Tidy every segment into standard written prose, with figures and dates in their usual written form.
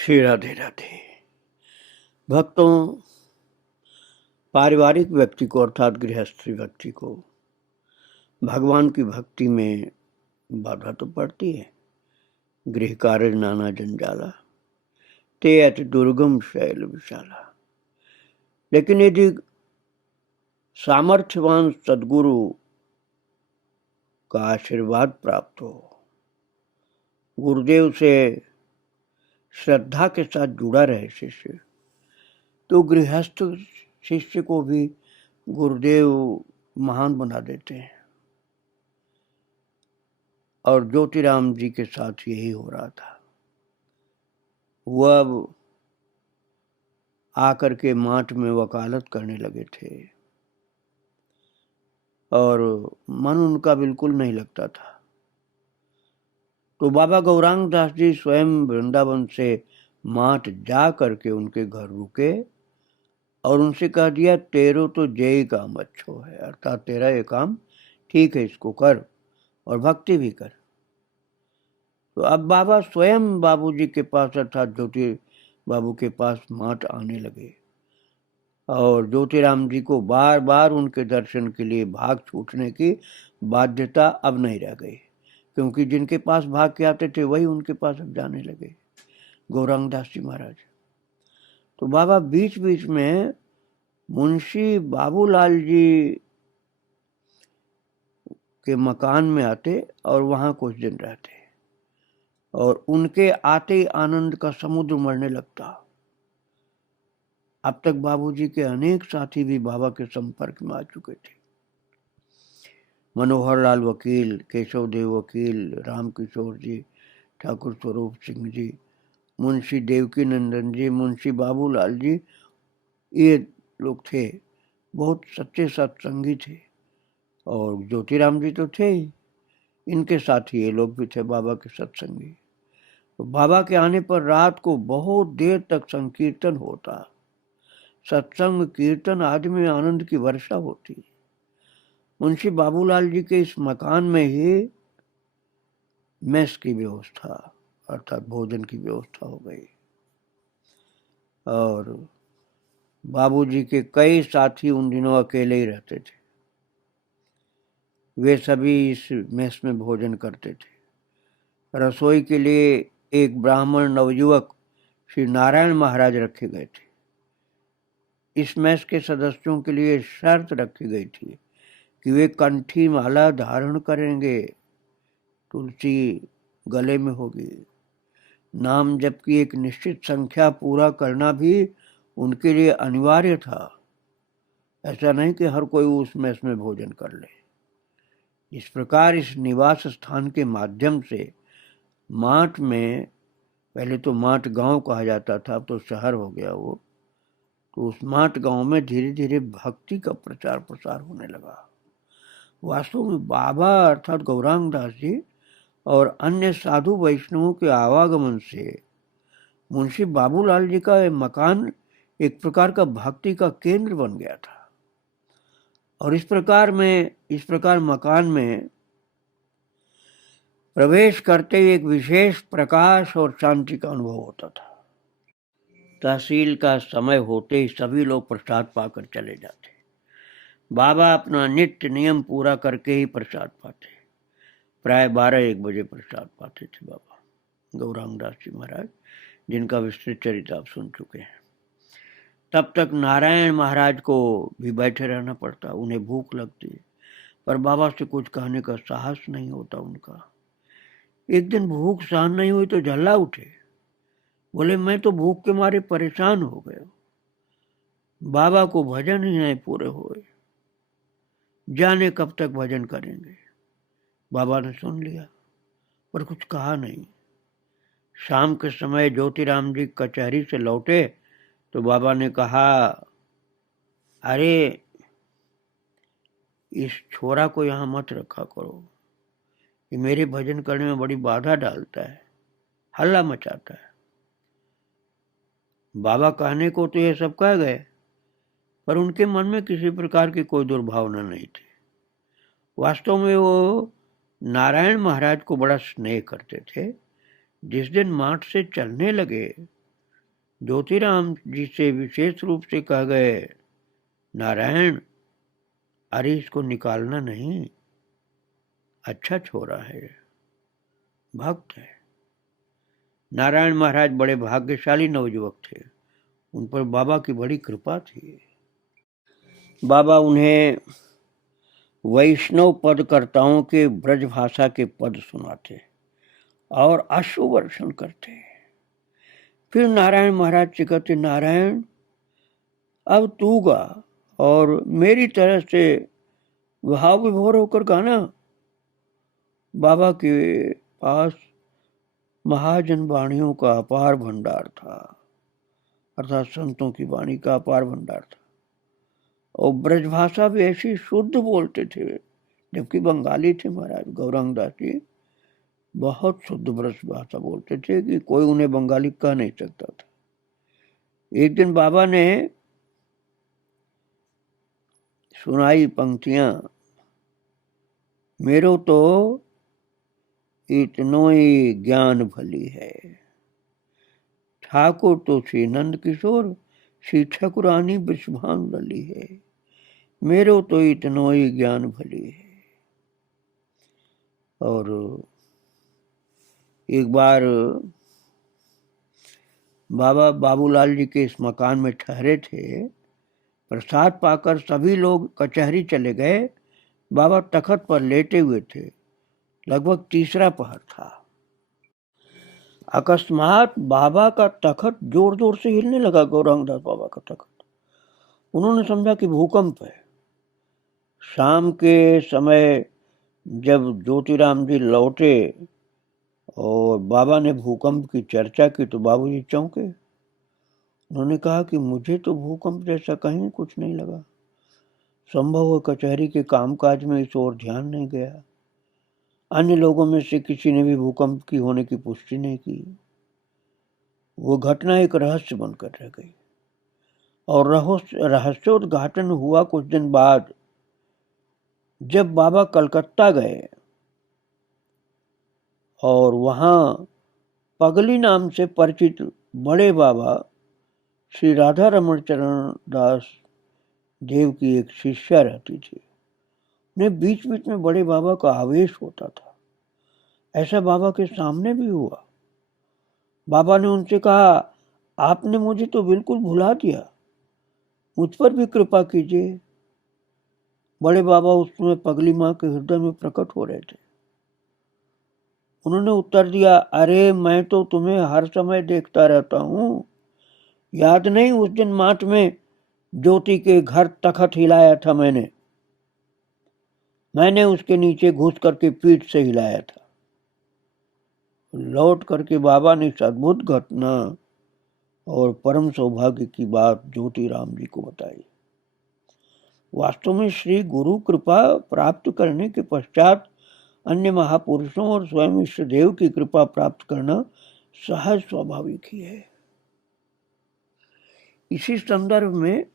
श्री राधे राधे। भक्तों, पारिवारिक व्यक्ति को अर्थात गृहस्थी व्यक्ति को भगवान की भक्ति में बाधा तो पड़ती है। गृह कार्य नाना जंजाला, ते अति दुर्गम शैल विशाला। लेकिन यदि सामर्थ्यवान सदगुरु का आशीर्वाद प्राप्त हो, गुरुदेव से श्रद्धा के साथ जुड़ा रहे शिष्य, तो गृहस्थ शिष्य को भी गुरुदेव महान बना देते हैं। और ज्योतिराम जी के साथ यही हो रहा था। वह अब आकर के माठ में वकालत करने लगे थे और मन उनका बिल्कुल नहीं लगता था। तो बाबा गौरांग दास जी स्वयं वृंदावन से माठ जा करके उनके घर रुके और उनसे कह दिया, तेरो तो जय काम अच्छो है, अर्थात तेरा ये काम ठीक है, इसको कर और भक्ति भी कर। तो अब बाबा स्वयं बाबूजी के पास अर्थात ज्योति बाबू के पास माठ आने लगे और ज्योतिराम जी को बार बार उनके दर्शन के लिए भाग छूटने की बाध्यता अब नहीं रह गई, क्योंकि जिनके पास भाग के आते थे वही उनके पास अब जाने लगे, गौरांग दास जी महाराज। तो बाबा बीच बीच में मुंशी बाबूलाल जी के मकान में आते और वहां कुछ दिन रहते और उनके आते ही आनंद का समुद्र मरने लगता। अब तक बाबूजी के अनेक साथी भी बाबा के संपर्क में आ चुके थे। मनोहर लाल वकील, केशव देव वकील, राम किशोर जी, ठाकुर स्वरूप सिंह जी, मुंशी देवकी नंदन जी, मुंशी बाबूलाल जी, ये लोग थे। बहुत सच्चे सत्संगी थे और ज्योतिराम जी तो थे ही, इनके साथ ही ये लोग भी थे बाबा के सत्संगी। तो बाबा के आने पर रात को बहुत देर तक संकीर्तन होता, सत्संग कीर्तन आदि में आनंद की वर्षा होती। मुंशी बाबूलाल जी के इस मकान में ही मेस की व्यवस्था अर्थात भोजन की व्यवस्था हो गई और बाबूजी के कई साथी उन दिनों अकेले ही रहते थे। वे सभी इस मेस में भोजन करते थे। रसोई के लिए एक ब्राह्मण नवयुवक श्री नारायण महाराज रखे गए थे। इस मेस के सदस्यों के लिए शर्त रखी गई थी कि वे कंठी माला धारण करेंगे, तुलसी गले में होगी, नाम जप की एक निश्चित संख्या पूरा करना भी उनके लिए अनिवार्य था। ऐसा नहीं कि हर कोई उस मेस में भोजन कर ले। इस प्रकार इस निवास स्थान के माध्यम से माठ में, पहले तो माठ गांव कहा जाता था, अब तो शहर हो गया वो, तो उस माठ गांव में धीरे धीरे भक्ति का प्रचार प्रसार होने लगा। वास्तव में बाबा अर्थात गौरांग दास जी और अन्य साधु वैष्णवों के आवागमन से मुंशी बाबूलाल जी का मकान एक प्रकार का भक्ति का केंद्र बन गया था और इस प्रकार मकान में प्रवेश करते ही एक विशेष प्रकाश और शांति का अनुभव होता था। तहसील का समय होते ही सभी लोग प्रसाद पाकर चले जाते। बाबा अपना नित्य नियम पूरा करके ही प्रसाद पाते। प्राय 12-1 बजे प्रसाद पाते थे बाबा गौरांग दास जी महाराज, जिनका विस्तृत चरित्र आप सुन चुके हैं। तब तक नारायण महाराज को भी बैठे रहना पड़ता, उन्हें भूख लगती, पर बाबा से कुछ कहने का साहस नहीं होता उनका। एक दिन भूख सहन नहीं हुई तो झल्ला उठे, बोले मैं तो भूख के मारे परेशान हो गए, बाबा को भजन ही नहीं पूरे हुए, जाने कब तक भजन करेंगे। बाबा ने सुन लिया पर कुछ कहा नहीं। शाम के समय ज्योतिराम जी कचहरी से लौटे तो बाबा ने कहा, अरे इस छोरा को यहाँ मत रखा करो, ये मेरे भजन करने में बड़ी बाधा डालता है, हल्ला मचाता है। बाबा कहने को तो ये सब कह गए, पर उनके मन में किसी प्रकार की कोई दुर्भावना नहीं थी। वास्तव में वो नारायण महाराज को बड़ा स्नेह करते थे। जिस दिन माठ से चलने लगे ज्योतिराम जी से विशेष रूप से कह गए, नारायण, अरे इसको निकालना नहीं, अच्छा छोरा है, भक्त है। नारायण महाराज बड़े भाग्यशाली नवयुवक थे, उन पर बाबा की बड़ी कृपा थी। बाबा उन्हें वैष्णव पदकर्ताओं के ब्रज भाषा के पद सुनाते और अश्रुवर्षण करते। फिर नारायण महाराज से कहते, नारायण अब तू गा और मेरी तरह से भाव विभोर होकर गाना। बाबा के पास महाजन वाणियों का अपार भंडार था, अर्थात संतों की वाणी का अपार भंडार था, और ब्रजभाषा भी ऐसी शुद्ध बोलते थे, जबकि बंगाली थे महाराज गौरांग दास जी, बहुत शुद्ध ब्रज भाषा बोलते थे कि कोई उन्हें बंगाली कह नहीं सकता था। एक दिन बाबा ने सुनाई पंक्तियां, मेरो तो इतनो ही ज्ञान भली है, ठाकुर तो श्री नंद किशोर, श्री ठकुरानी विश्वान लली है, मेरो तो इतनो ही ज्ञान भली है। और एक बार बाबा बाबूलाल जी के इस मकान में ठहरे थे, प्रसाद पाकर सभी लोग कचहरी चले गए, बाबा तखत पर लेटे हुए थे, लगभग तीसरा पहर था। अकस्मात बाबा का तखत जोर जोर से हिलने लगा, गौरांगदास बाबा का तखत। उन्होंने समझा कि भूकंप है। शाम के समय जब ज्योतिराम जी लौटे और बाबा ने भूकंप की चर्चा की तो बाबूजी चौंके। उन्होंने कहा कि मुझे तो भूकंप जैसा कहीं कुछ नहीं लगा, संभव हो कचहरी के कामकाज में इस ओर ध्यान नहीं गया। अन्य लोगों में से किसी ने भी भूकंप की होने की पुष्टि नहीं की। वो घटना एक रहस्य बनकर रह गई, और रहस्योद्घाटन हुआ कुछ दिन बाद, जब बाबा कलकत्ता गए और वहां पगली नाम से परिचित बड़े बाबा श्री राधा रमण चरण दास देव की एक शिष्या रहती थी। उन्हें बीच बीच में बड़े बाबा का आवेश होता था। ऐसा बाबा के सामने भी हुआ। बाबा ने उनसे कहा, आपने मुझे तो बिल्कुल भुला दिया, मुझ पर भी कृपा कीजिए। बड़े बाबा उस समय पगली माँ के हृदय में प्रकट हो रहे थे। उन्होंने उत्तर दिया, अरे मैं तो तुम्हें हर समय देखता रहता हूँ, याद नहीं उस दिन मार्च में ज्योति के घर तखत हिलाया था मैंने उसके नीचे घुस करके पीठ से हिलाया था। लौट करके बाबा ने इस अद्भुत घटना और परम सौभाग्य की बात ज्योतिराम जी को बताई। वास्तव में श्री गुरु कृपा प्राप्त करने के पश्चात अन्य महापुरुषों और स्वयं ईष्ट देव की कृपा प्राप्त करना सहज स्वाभाविक ही है। इसी संदर्भ में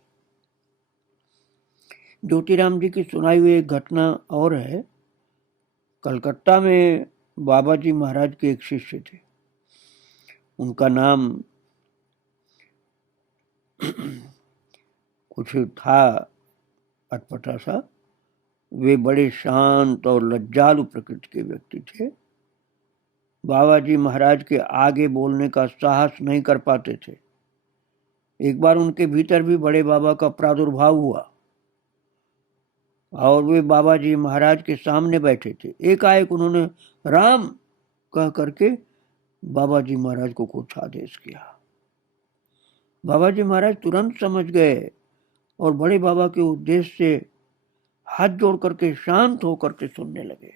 ज्योतिराम जी की सुनाई हुई एक घटना और है। कलकत्ता में बाबा जी महाराज के एक शिष्य थे, उनका नाम कुछ था अटपटा सा। वे बड़े शांत और लज्जालु प्रकृति के व्यक्ति थे। बाबा जी महाराज के आगे बोलने का साहस नहीं कर पाते थे। एक बार उनके भीतर भी बड़े बाबा का प्रादुर्भाव हुआ और वे बाबा जी महाराज के सामने बैठे थे। एकाएक उन्होंने राम कह करके बाबा जी महाराज को कुछ आदेश किया। बाबा जी महाराज तुरंत समझ गए और बड़े बाबा के उद्देश्य से हाथ जोड़ करके शांत होकर के सुनने लगे।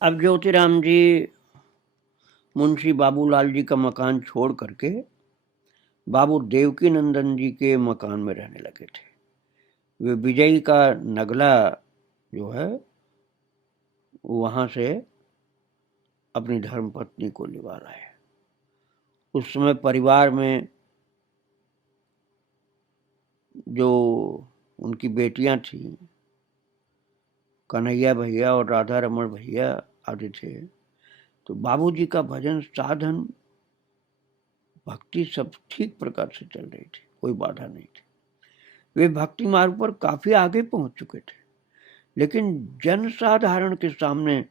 अब ज्योतिराम जी मुंशी बाबूलाल जी का मकान छोड़ करके बाबू देवकी नंदन जी के मकान में रहने लगे थे। वे विजयी का नगला जो है वहां से अपनी धर्मपत्नी को लिवा लाए। उस समय परिवार में जो उनकी बेटियां थी, कन्हैया भैया और राधा रमण भैया आदि थे, तो बाबूजी का भजन साधन भक्ति सब ठीक प्रकार से चल रही थी, कोई बाधा नहीं थी। वे भक्ति मार्ग पर काफी आगे पहुंच चुके थे, लेकिन जन साधारण के सामने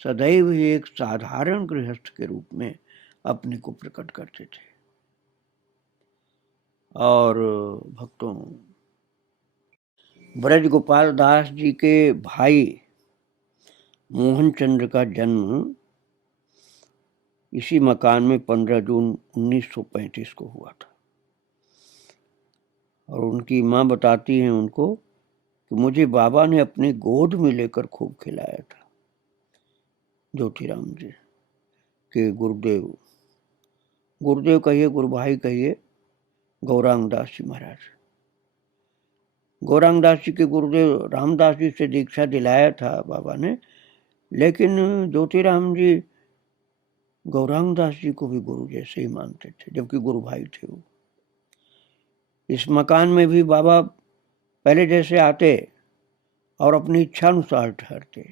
सदैव ही एक साधारण गृहस्थ के रूप में अपने को प्रकट करते थे। और भक्तों, ब्रज गोपाल दास जी के भाई मोहन चंद्र का जन्म इसी मकान में 15 जून 1935 को हुआ था। और उनकी माँ बताती हैं उनको कि मुझे बाबा ने अपनी गोद में लेकर खूब खिलाया था। ज्योतिराम जी के गुरुदेव, गुरुदेव कहिए, गुरु भाई कहिए, गौरांग दास जी महाराज। गौरांग दास जी के गुरुदेव रामदास जी से दीक्षा दिलाया था बाबा ने, लेकिन ज्योतिराम जी गौरांग दास जी को भी गुरु जैसे ही मानते थे, जबकि गुरु भाई थे वो। इस मकान में भी बाबा पहले जैसे आते और अपनी इच्छा अनुसार ठहरते।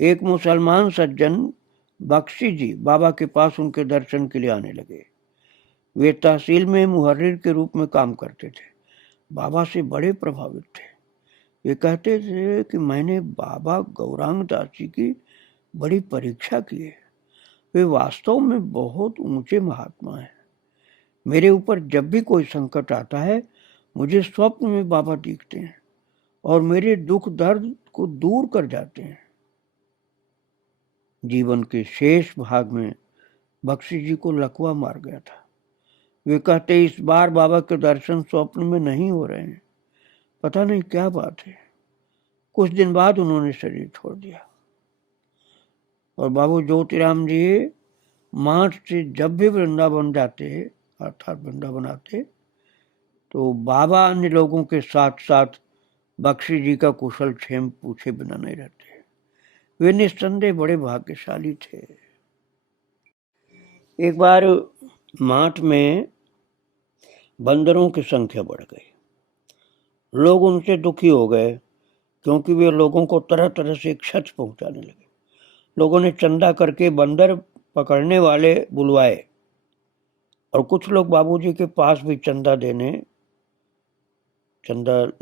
एक मुसलमान सज्जन बख्शी जी बाबा के पास उनके दर्शन के लिए आने लगे। वे तहसील में मुहर्रिर के रूप में काम करते थे। बाबा से बड़े प्रभावित थे। वे कहते थे कि मैंने बाबा गौरांग दास जी की बड़ी परीक्षा की है। वे वास्तव में बहुत ऊंचे महात्मा हैं। मेरे ऊपर जब भी कोई संकट आता है, मुझे स्वप्न में बाबा दिखते हैं और मेरे दुख दर्द को दूर कर जाते हैं। जीवन के शेष भाग में बख्शी जी को लकवा मार गया था। वे कहते इस बार बाबा के दर्शन स्वप्न में नहीं हो रहे हैं, पता नहीं क्या बात है। कुछ दिन बाद उन्होंने शरीर छोड़ दिया। और बाबू ज्योतिराम जी मार्च से जब भी वृंदावन जाते, अर्थात वृंदावन आते, तो बाबा अन्य लोगों के साथ साथ बख्शी जी का कुशल क्षेम पूछे बिना नहीं रहते। वे निस्संदेह बड़े भाग्यशाली थे। एक बार माठ में बंदरों की संख्या बढ़ गई। लोग उनसे दुखी हो गए क्योंकि वे लोगों को तरह तरह से क्षति पहुंचाने लगे। लोगों ने चंदा करके बंदर पकड़ने वाले बुलवाए और कुछ लोग बाबूजी के पास भी चंदा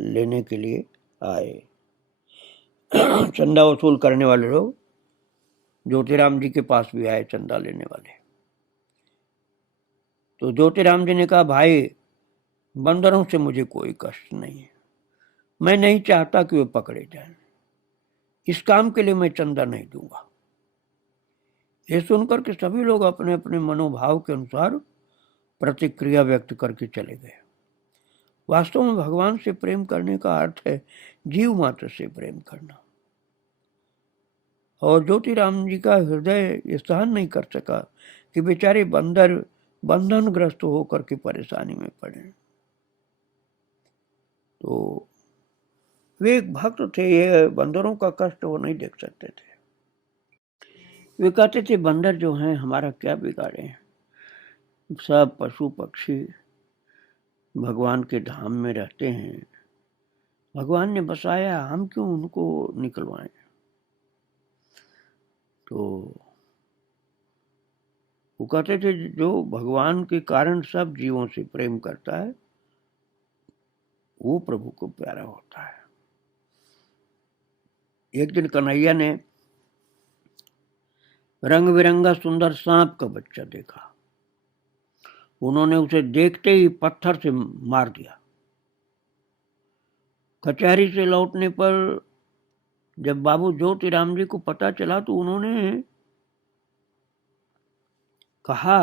लेने के लिए आए। चंदा वसूल करने वाले लोग ज्योतिराम जी के पास भी आए चंदा लेने वाले। तो ज्योतिराम जी ने कहा, भाई बंदरों से मुझे कोई कष्ट नहीं है, मैं नहीं चाहता कि वे पकड़े जाएं। इस काम के लिए मैं चंदा नहीं दूंगा। ये सुनकर के सभी लोग अपने अपने मनोभाव के अनुसार प्रतिक्रिया व्यक्त करके चले गए। वास्तव में भगवान से प्रेम करने का अर्थ है जीव मात्र से प्रेम करना। और ज्योतिराम जी का हृदय ये सहन नहीं कर सका कि बेचारे बंदर बंधनग्रस्त होकर के परेशानी में पड़े। तो वे एक भक्त थे, ये बंदरों का कष्ट वो नहीं देख सकते थे। वे कहते थे बंदर जो हैं हमारा क्या बिगाड़े हैं, सब पशु पक्षी भगवान के धाम में रहते हैं, भगवान ने बसाया, हम क्यों उनको निकलवाएं। तो वो कहते थे जो भगवान के कारण सब जीवों से प्रेम करता है वो प्रभु को प्यारा होता है। एक दिन कन्हैया ने रंग बिरंगा सुंदर सांप का बच्चा देखा। उन्होंने उसे देखते ही पत्थर से मार दिया। कचहरी से लौटने पर जब बाबू ज्योतिराम जी को पता चला तो उन्होंने कहा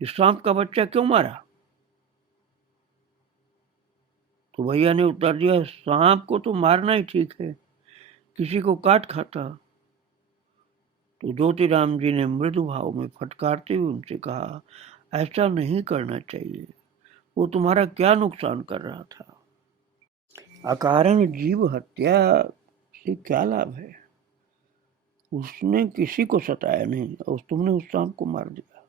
कि सांप का बच्चा क्यों मारा। तो भैया ने उत्तर दिया, सांप को तो मारना ही ठीक है, किसी को काट खाता। तो ज्योतिराम जी ने मृदु भाव में फटकारते हुए उनसे कहा, ऐसा नहीं करना चाहिए, वो तुम्हारा क्या नुकसान कर रहा था। अकारण जीव हत्या से क्या लाभ है। उसने किसी को सताया नहीं और तुमने उस सांप को मार दिया।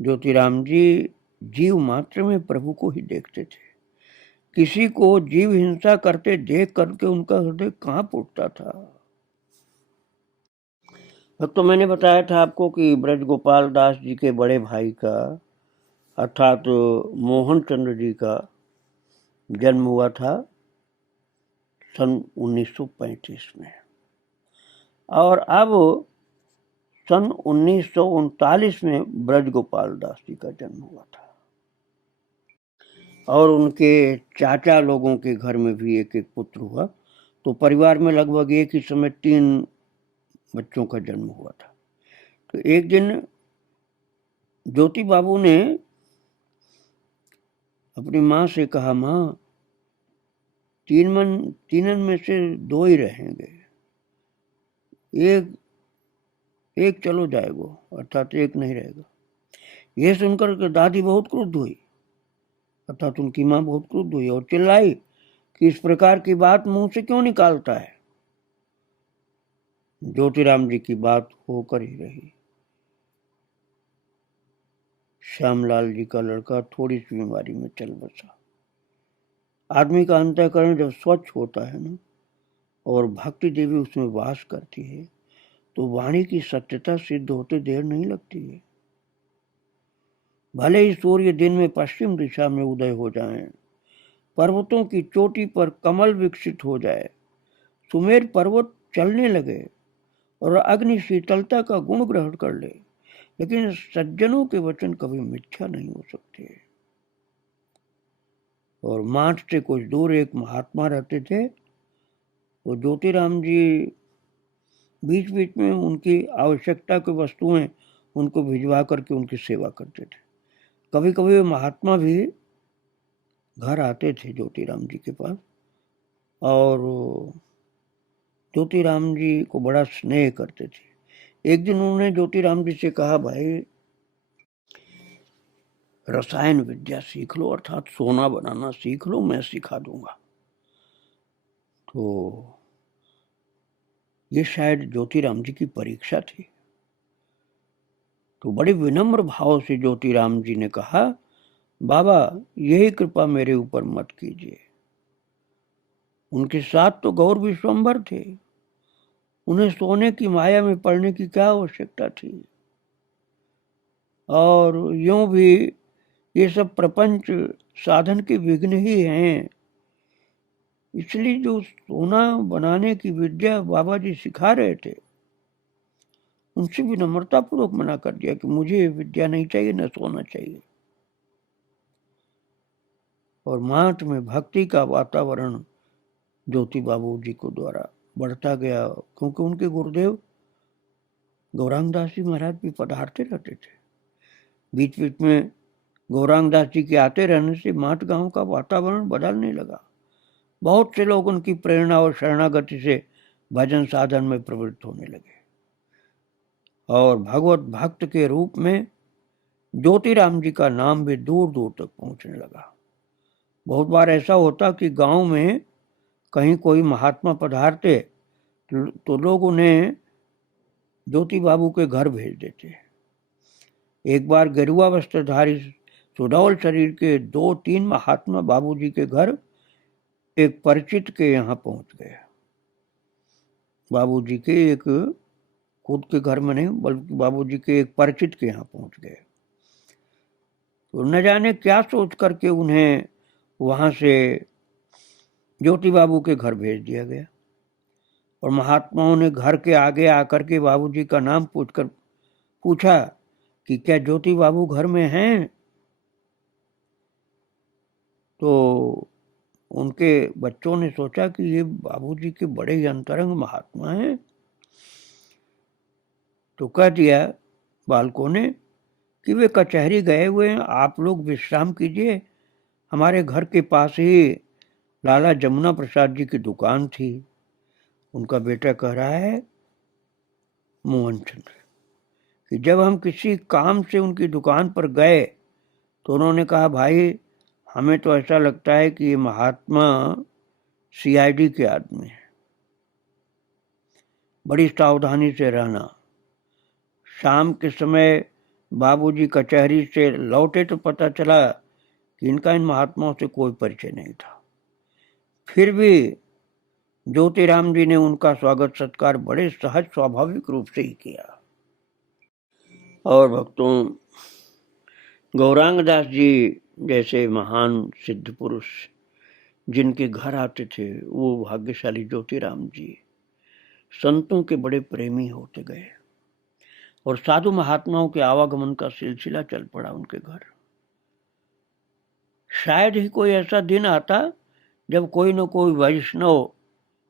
ज्योतिराम जी जीव मात्र में प्रभु को ही देखते थे। किसी को जीव हिंसा करते देख करके उनका हृदय कांप उठता था। तो मैंने बताया था आपको कि ब्रज गोपाल दास जी के बड़े भाई का अर्थात मोहन चंद्र जी का जन्म हुआ था सन 1935 में, और अब सन 1939 में ब्रज गोपाल दास जी का जन्म हुआ था। और उनके चाचा लोगों के घर में भी एक एक पुत्र हुआ, तो परिवार में लगभग एक ही समय 3 बच्चों का जन्म हुआ था। तो एक दिन ज्योति बाबू ने अपनी माँ से कहा, माँ तीनन में से 2 ही रहेंगे, एक चलो जाएगा, अर्थात एक नहीं रहेगा। यह सुनकर के दादी बहुत क्रुद्ध हुई, अर्थात उनकी माँ बहुत क्रुद्ध हुई और चिल्लाई कि इस प्रकार की बात मुंह से क्यों निकालता है। ज्योतिराम जी की बात होकर ही रही। श्यामलाल जी का लड़का थोड़ी सी बीमारी में चल बसा। आदमी का अंतःकरण जब स्वच्छ होता है ना, और भक्ति देवी उसमें वास करती है, तो वाणी की सत्यता सिद्ध होते देर नहीं लगती है। भले ही सूर्य दिन में पश्चिम दिशा में उदय हो जाएं, पर्वतों की चोटी पर कमल विकसित हो जाए, सुमेर पर्वत चलने लगे और अग्नि शीतलता का गुण ग्रहण कर ले, लेकिन सज्जनों के वचन कभी मिथ्या नहीं हो सकते। और माठ से कुछ दूर एक महात्मा रहते थे। वो ज्योतिराम जी बीच बीच में उनकी आवश्यकता की वस्तुएं उनको भिजवा करके उनकी सेवा करते थे। कभी कभी वो महात्मा भी घर आते थे ज्योतिराम जी के पास, और ज्योतिराम जी को बड़ा स्नेह करते थे। एक दिन उन्होंने ज्योतिराम जी से कहा, भाई रसायन विद्या सीख लो, अर्थात सोना बनाना सीख लो, मैं सिखा दूंगा। तो ये शायद ज्योतिराम जी की परीक्षा थी। तो बड़े विनम्र भाव से ज्योतिराम जी ने कहा, बाबा यही कृपा मेरे ऊपर मत कीजिए। उनके साथ तो गौर विश्वंभर थे, उन्हें सोने की माया में पड़ने की क्या आवश्यकता थी। और यूं भी ये सब प्रपंच साधन के विघ्न ही हैं, इसलिए जो सोना बनाने की विद्या बाबा जी सिखा रहे थे, उनसे भी नम्रता पूर्वक मना कर दिया कि मुझे ये विद्या नहीं चाहिए, न सोना चाहिए। और माठ में भक्ति का वातावरण ज्योति बाबू जी को द्वारा बढ़ता गया, क्योंकि उनके गुरुदेव गौरांग दास जी महाराज भी पधारते रहते थे। बीच बीच में गौरांग दास जी के आते रहने से माठ गांव का वातावरण बदलने लगा। बहुत से लोग उनकी प्रेरणा और शरणागति से भजन साधन में प्रवृत्त होने लगे, और भगवत भक्त के रूप में ज्योतिराम जी का नाम भी दूर दूर तक पहुंचने लगा। बहुत बार ऐसा होता कि गांव में कहीं कोई महात्मा पधारते तो लोग उन्हें ज्योति बाबू के घर भेज देते। एक बार गेरुआ वस्त्रधारी सुडौल शरीर के 2-3 महात्मा बाबूजी के घर एक परिचित के यहाँ पहुंच गए। बाबूजी के एक खुद के घर में नहीं, बल्कि बाबूजी के एक परिचित के यहाँ पहुंच गए। तो न जाने क्या सोच करके उन्हें वहां से ज्योति बाबू के घर भेज दिया गया, और महात्माओं ने घर के आगे आकर के बाबूजी का नाम पूछा कि क्या ज्योति बाबू घर में हैं। तो उनके बच्चों ने सोचा कि ये बाबूजी के बड़े ही अंतरंग महात्मा हैं, तो कह दिया बालकों ने कि वे कचहरी गए हुए हैं, आप लोग विश्राम कीजिए, हमारे घर के पास ही लाला जमुना प्रसाद जी की दुकान थी। उनका बेटा कह रहा है मोहन चंद्र कि जब हम किसी काम से उनकी दुकान पर गए तो उन्होंने कहा, भाई हमें तो ऐसा लगता है कि ये महात्मा सीआईडी के आदमी हैं, बड़ी सावधानी से रहना। शाम के समय बाबूजी कचहरी से लौटे तो पता चला कि इनका इन महात्माओं से कोई परिचय नहीं था। फिर भी ज्योतिराम जी ने उनका स्वागत सत्कार बड़े सहज स्वाभाविक रूप से ही किया। और भक्तों, गौरांग दास जी जैसे महान सिद्ध पुरुष जिनके घर आते थे, वो भाग्यशाली ज्योतिराम जी संतों के बड़े प्रेमी होते गए और साधु महात्माओं के आवागमन का सिलसिला चल पड़ा उनके घर। शायद ही कोई ऐसा दिन आता जब कोई न कोई वैष्णव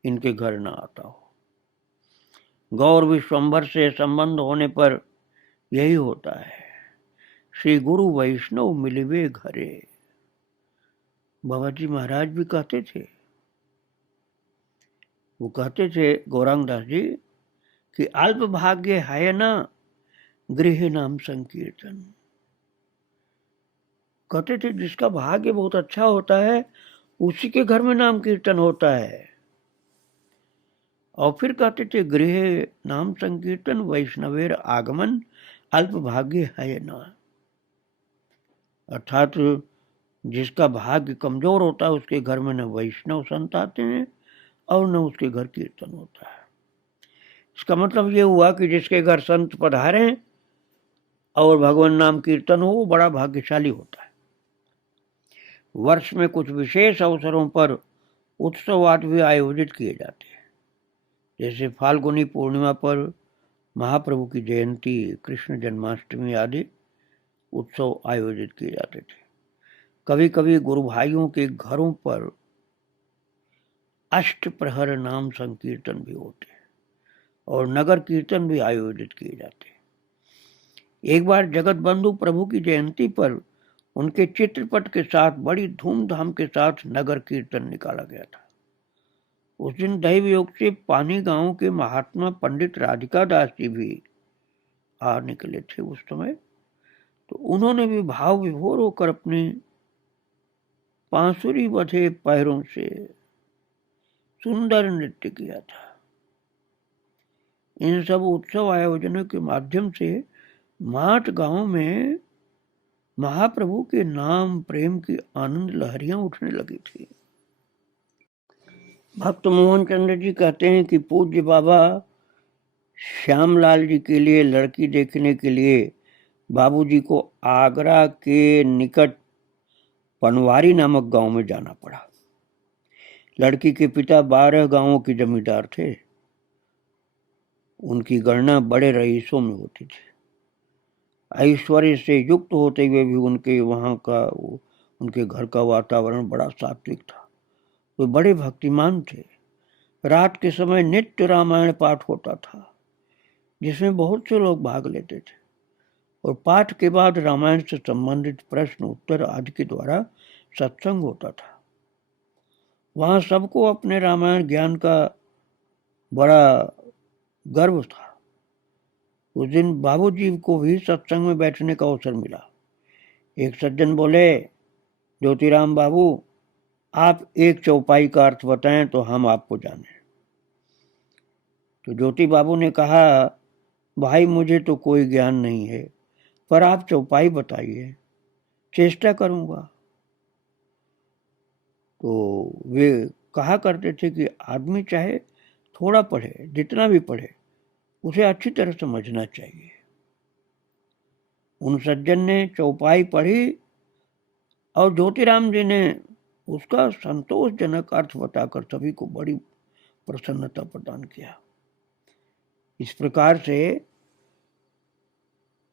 इनके घर न आता हो। गौर विश्वंभर से संबंध होने पर यही होता है, श्री गुरु वैष्णव मिलिवे घरे। बाबा जी महाराज भी कहते थे, वो कहते थे गौरांग दास जी कि अल्प भाग्य है ना गृह नाम संकीर्तन। कहते थे जिसका भाग्य बहुत अच्छा होता है उसी के घर में नाम कीर्तन होता है। और फिर कहते थे गृह नाम संकीर्तन वैष्णवेर आगमन अल्प भाग्य है ना। अर्थात जिसका भाग्य कमजोर होता है उसके घर में न वैष्णव संत आते हैं और न उसके घर कीर्तन होता है। इसका मतलब ये हुआ कि जिसके घर संत पधारे और भगवान नाम कीर्तन हो वो बड़ा भाग्यशाली होता है। वर्ष में कुछ विशेष अवसरों पर उत्सव आदि भी आयोजित किए जाते हैं, जैसे फाल्गुनी पूर्णिमा पर महाप्रभु की जयंती, कृष्ण जन्माष्टमी आदि उत्सव आयोजित किए जाते थे। कभी कभी गुरु भाइयों के घरों पर अष्ट प्रहर नाम संकीर्तन भी होते हैं और नगर कीर्तन भी आयोजित किए जाते हैं। एक बार जगत बंधु प्रभु की जयंती पर उनके चित्रपट के साथ बड़ी धूमधाम के साथ नगर कीर्तन निकाला गया था। उस दिन दैव योग से पानी गांव के महात्मा पंडित राधिका दास जी भी आ निकले थे उस समय। तो उन्होंने भी भाव विभोर होकर अपनी बांसुरी बधे पैरों से सुंदर नृत्य किया था। इन सब उत्सव आयोजनों के माध्यम से माट गांव में महाप्रभु के नाम प्रेम की आनंद लहरियां उठने लगी थी। भक्त मोहन चंद्र जी कहते हैं कि पूज्य बाबा श्यामलाल जी के लिए लड़की देखने के लिए बाबूजी को आगरा के निकट पनवारी नामक गांव में जाना पड़ा। लड़की के पिता 12 गांवों के जमींदार थे। उनकी गणना बड़े रईसों में होती थी। ऐश्वर्य से युक्त होते हुए भी उनके घर का वातावरण बड़ा सात्विक था। वे बड़े भक्तिमान थे। रात के समय नित्य रामायण पाठ होता था, जिसमें बहुत से लोग भाग लेते थे और पाठ के बाद रामायण से संबंधित प्रश्न उत्तर आदि के द्वारा सत्संग होता था। वहां सबको अपने रामायण ज्ञान का बड़ा गर्व था। उस दिन बाबूजी को भी सत्संग में बैठने का अवसर मिला। एक सज्जन बोले, ज्योतिराम बाबू, आप एक चौपाई का अर्थ बताएं तो हम आपको जाने। तो ज्योति बाबू ने कहा, भाई मुझे तो कोई ज्ञान नहीं है, पर आप चौपाई बताइए, चेष्टा करूंगा। तो वे कहा करते थे कि आदमी चाहे थोड़ा पढ़े, जितना भी पढ़े, उसे अच्छी तरह समझना चाहिए। उन सज्जन ने चौपाई पढ़ी और ज्योतिराम जी ने उसका संतोषजनक अर्थ बताकर सभी को बड़ी प्रसन्नता प्रदान किया। इस प्रकार से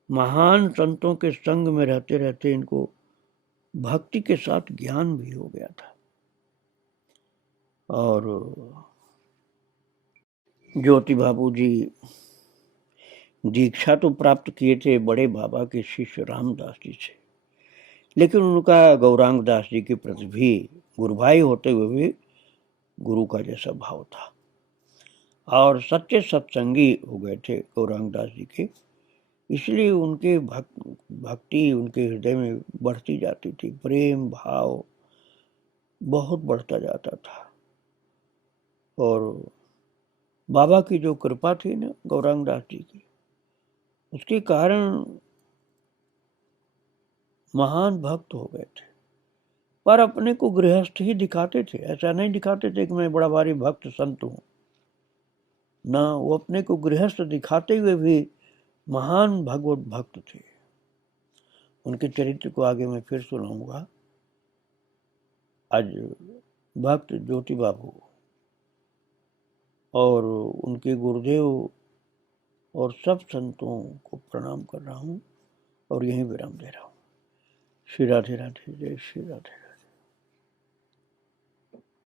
महान संतों के संग में रहते रहते इनको भक्ति के साथ ज्ञान भी हो गया था। और ज्योति बाबू जी दीक्षा तो प्राप्त किए थे बड़े बाबा के शिष्य रामदास जी से, लेकिन उनका गौरांग दास जी के प्रति भी गुरु भाई होते हुए भी गुरु का जैसा भाव था और सच्चे सत्संगी हो गए थे गौरांग दास जी के। इसलिए उनके भक्ति उनके हृदय में बढ़ती जाती थी, प्रेम भाव बहुत बढ़ता जाता था। और बाबा की जो कृपा थी ना गौरांग दास जी की, उसके कारण महान भक्त हो गए थे। पर अपने को गृहस्थ ही दिखाते थे। ऐसा नहीं दिखाते थे कि मैं बड़ा भारी भक्त संत हूँ ना, वो अपने को गृहस्थ दिखाते हुए भी महान भगवत भक्त थे। उनके चरित्र को आगे मैं फिर सुनाऊंगा। आज भक्त ज्योति बाबू और उनके गुरुदेव और सब संतों को प्रणाम कर रहा हूँ और यहीं विराम दे रहा हूँ। श्री राधे राधे, जय श्री राधे।